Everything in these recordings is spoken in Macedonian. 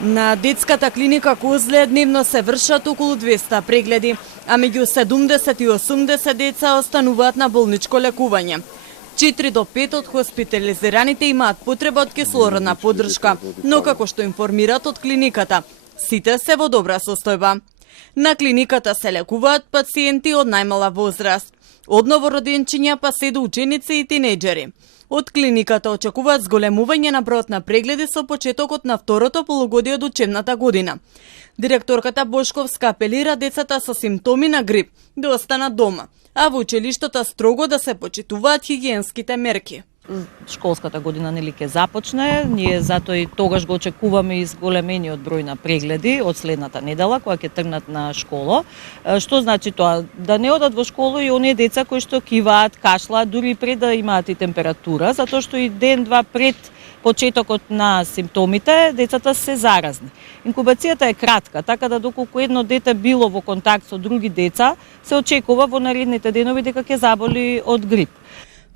На детската клиника Козле дневно се вршат околу 200 прегледи, а меѓу 70 и 80 деца остануваат на болничко лекување. 4 до 5 од хоспитализираните имаат потреба од кислородна поддршка, но како што информираат од клиниката, сите се во добра состојба. На клиниката се лекуваат пациенти од најмала возраст, од новороденчиња па се до ученици и тинејџери. Од клиниката очекуваат зголемување на бројот на прегледи со почетокот на второто полугодие од учебната година. Директорката Бошковска апелира децата со симптоми на грип да останат дома, а во училиштата строго да се почитуваат хигиенските мерки. Школската година нели ќе започне, ние затоа и тогаш го очекуваме изголемениот број на прегледи од следната недела кога ќе тргнат на школа. Што значи тоа? Да не одат во школа и оние деца кои што киваат, кашлаат, дури пред да имаат и температура, затоа што и ден-два пред почетокот на симптомите децата се заразни. Инкубацијата е кратка, така да доколку едно дете било во контакт со други деца, се очекува во наредните денови дека ќе заболи од грип.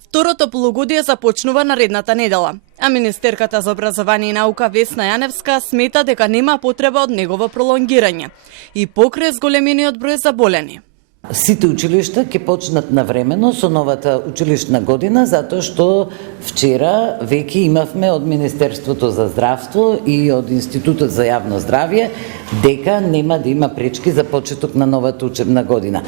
Второто полугодие започнува наредната недела, а министерката за образование и наука Весна Јаневска смета дека нема потреба од негово пролонгирање и покрај зголемениот број заболени. Сите училишта ќе почнат навремено со новата училишна година, затоа што вчера веќе имавме од Министерството за здравство и од Институтот за јавно здравје дека нема да има пречки за почеток на новата учебна година.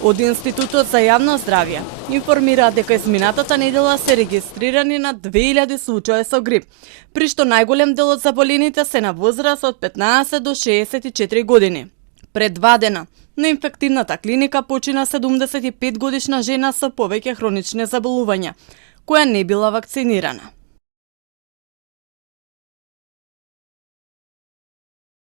Од Институтот за јавно здравје информираат дека изминатата недела се регистрирани на 2000 случаи со грип, при што најголем дел од заболените се на возраст од 15 до 64 години. Пред 2 дена на инфективната клиника почина 75 годишна жена со повеќе хронични заболувања, која не била вакцинирана.